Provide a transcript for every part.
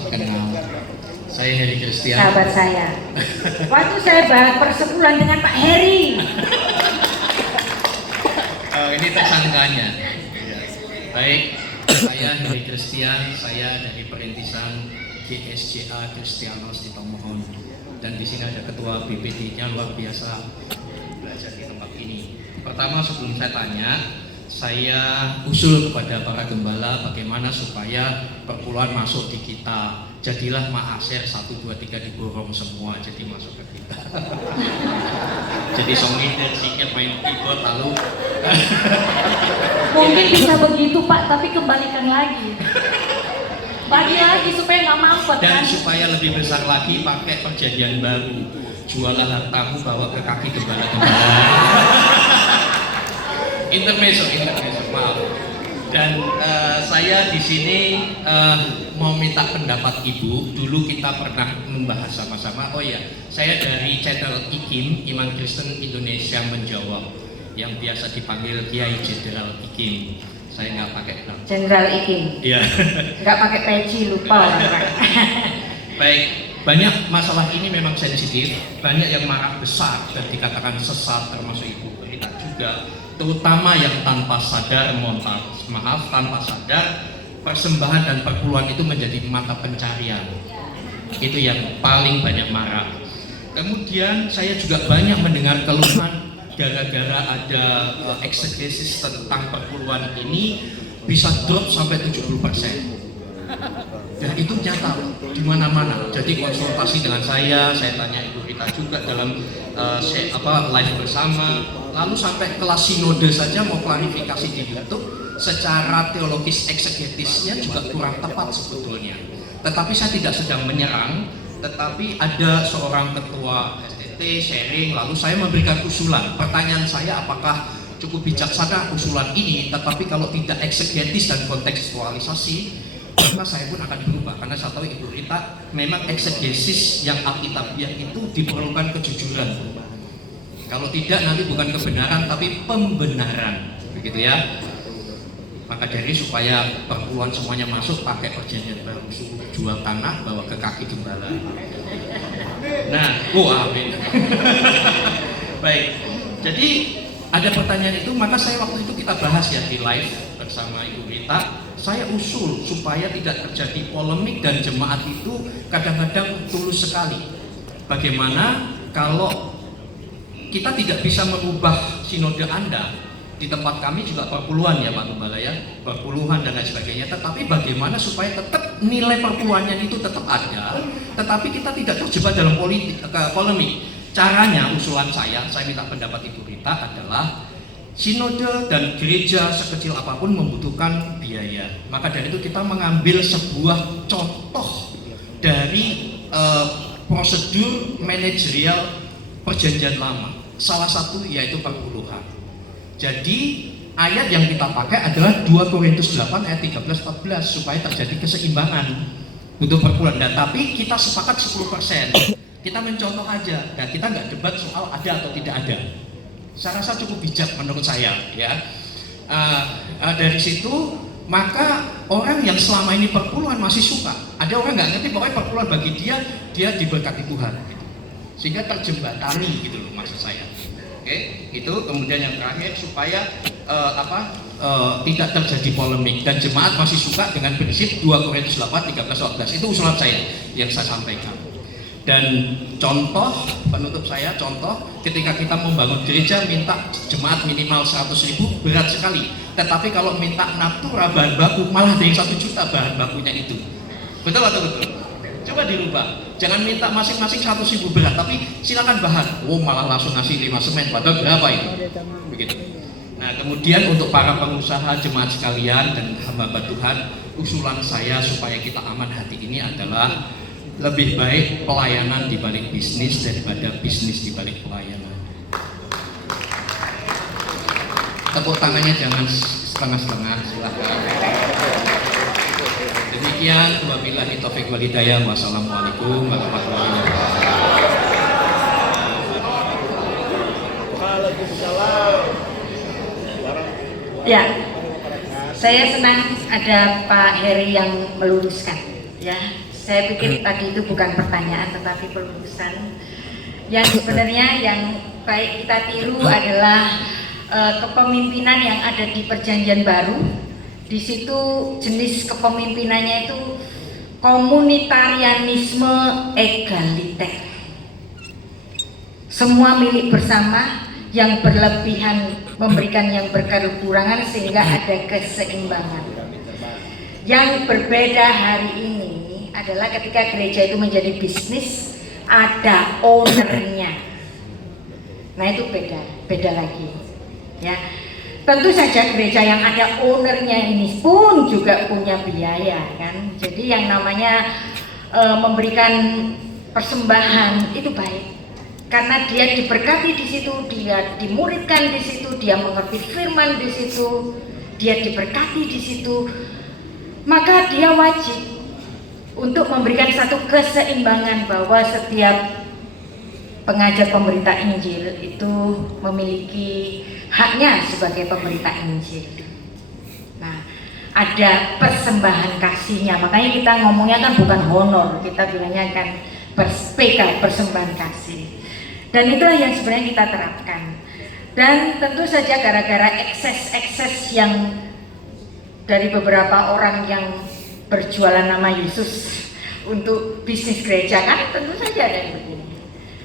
salam kenal. Saya Heri Christian. Sahabat saya. Waktu saya bahas persekutuan dengan Pak Heri. Ini tersangkanya. Baik, saya Heri Christian. Saya dari Perintisan GSJA Kristianos di Tomohon. Dan di sini ada ketua BPT-nya, luar biasa belajar di tempat ini. Pertama, sebelum saya tanya, saya usul kepada para gembala bagaimana supaya perpuluhan masuk di kita. Jadilah Ma'asir 1, 2, 3 diborong semua jadi masuk ke kita. Jadi song leader, sikit main keyboard lalu Mungkin bisa begitu Pak, tapi kembalikan lagi. Bagi lagi supaya nggak mampet dan kan. supaya lebih besar lagi pakai perjanjian baru. Jualan hartamu bawa ke kaki gembala-gembala. Intermezzo, maaf. Dan saya di sini mau minta pendapat Ibu. Dulu kita pernah membahas sama-sama. Oh ya, saya dari channel IKIM, Iman Kristen Indonesia Menjawab, yang biasa dipanggil Kiai Jenderal IKIM. Saya nggak pakai nama. Jenderal Ikim. Iya. Nggak pakai peci, lupa orang. Baik, banyak masalah ini memang sensitif. Banyak yang marah besar dan dikatakan sesat, termasuk Ibu Berita juga. Terutama yang tanpa sadar, maaf, tanpa sadar persembahan dan perpuluhan itu menjadi mata pencarian. Itu yang paling banyak marah. Kemudian saya juga banyak mendengar keluhan gara-gara ada eksegesis tentang perpuluhan ini bisa drop sampai 70%. Dan itu nyata di mana-mana. Jadi konsultasi dengan saya tanya Ibu Rita juga dalam live bersama. Lalu sampai kelas sinode saja mau klarifikasi di YouTube, secara teologis eksegetisnya juga kurang tepat sebetulnya. Tetapi saya tidak sedang menyerang, tetapi ada seorang ketua STT sharing, lalu saya memberikan usulan. Pertanyaan saya, apakah cukup bijaksana usulan ini, tetapi kalau tidak eksegetis dan kontekstualisasi, maka saya pun akan berubah. Karena saya tahu Ibu Rita, memang eksegesis yang alkitabiah itu diperlukan kejujuran. Kalau tidak nanti bukan kebenaran tapi pembenaran, begitu ya. Maka dari supaya perpuluhan semuanya masuk, pakai perjanjian baru, jual tanah bawa ke kaki gembala. Nah, amin. Baik. Jadi ada pertanyaan itu, maka saya waktu itu kita bahas ya di live bersama Ibu Rita. Saya usul supaya tidak terjadi polemik dan jemaat itu kadang-kadang tulus sekali. Bagaimana kalau kita tidak bisa merubah sinode Anda, di tempat kami juga perpuluhan ya Pak Gembala ya, perpuluhan dan lain sebagainya, tetapi bagaimana supaya tetap nilai perpuluhannya itu tetap ada, tetapi kita tidak terjebak dalam polemik. Caranya, usulan saya minta pendapat Ibu Rita adalah sinode dan gereja sekecil apapun membutuhkan biaya. Maka dari itu kita mengambil sebuah contoh dari prosedur manajerial perjanjian lama. Salah satu yaitu perpuluhan. Jadi ayat yang kita pakai adalah 2 Korintus 8 ayat 13-14 supaya terjadi keseimbangan untuk perpuluhan. Dan tapi kita sepakat 10%. Kita mencontoh aja. Dan kita nggak debat soal ada atau tidak ada. Saya rasa cukup bijak menurut saya. Ya. Dari situ maka orang yang selama ini perpuluhan masih suka. Ada orang nggak ngerti pokoknya perpuluhan bagi dia diberkati Tuhan. Gitu. Sehingga terjembatani gitu loh maksud saya. Oke, itu kemudian yang terakhir supaya tidak terjadi polemik dan jemaat masih suka dengan prinsip 2 Korintus 8 13-14. Itu usulan saya yang saya sampaikan. Dan contoh penutup saya, contoh ketika kita membangun gereja minta jemaat minimal 100.000 berat sekali. Tetapi kalau minta natura bahan baku malah ada yang 1 juta bahan bakunya itu. Betul atau betul? Coba dirubah. Jangan minta masing-masing 100.000 berat, tapi silakan bahan. Malah langsung ngasih 5 semen. Padahal berapa itu? Begitu. Nah, kemudian untuk para pengusaha, jemaat sekalian dan hamba Tuhan, usulan saya supaya kita aman hati ini adalah lebih baik pelayanan di balik bisnis daripada bisnis di balik pelayanan. Tepuk tangannya jangan setengah-setengah, silakan. Demikian, wabillahi taufiq wal hidayah. Wassalamualaikum warahmatullahi wabarakatuh. Ya, saya senang ada Pak Heri yang meluruskan. Ya, Saya pikir tadi itu bukan pertanyaan tetapi pelurusan. Yang sebenarnya yang baik kita tiru adalah kepemimpinan yang ada di Perjanjian Baru. Di situ jenis kepemimpinannya itu komunitarianisme egaliter. Semua milik bersama, yang berlebihan memberikan yang berkekurangan sehingga ada keseimbangan. Yang berbeda hari ini adalah ketika gereja itu menjadi bisnis, ada ownernya. Nah itu beda lagi. Ya, tentu saja gereja yang ada ownernya ini pun juga punya biaya kan. Jadi yang namanya memberikan persembahan itu baik, karena dia diberkati di situ, dia dimuridkan di situ, dia mengerti firman di situ, dia diberkati di situ, maka dia wajib untuk memberikan satu keseimbangan bahwa setiap pengajar pemberita Injil itu memiliki haknya sebagai pemberita Injil. Nah, ada persembahan kasihnya, makanya kita ngomongnya kan bukan honor, kita bilangnya kan PK, persembahan kasih. Dan itulah yang sebenarnya kita terapkan. Dan tentu saja gara-gara ekses yang dari beberapa orang yang berjualan nama Yesus untuk bisnis gereja kan tentu saja ada yang begini.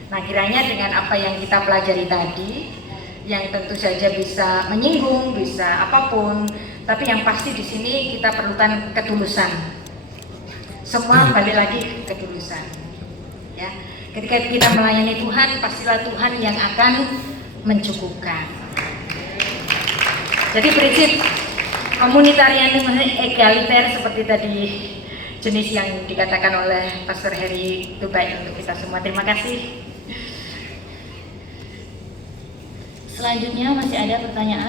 Nah kiranya dengan apa yang kita pelajari tadi, yang tentu saja bisa menyinggung, bisa apapun, tapi yang pasti di sini kita perlukan ketulusan. Semua balik lagi ke ketulusan. Ya, ketika kita melayani Tuhan, pastilah Tuhan yang akan mencukupkan. Jadi prinsip komunitarianisme egaliter seperti tadi jenis yang dikatakan oleh Pastor Heri itu baik untuk kita semua. Terima kasih. Selanjutnya masih ada pertanyaan.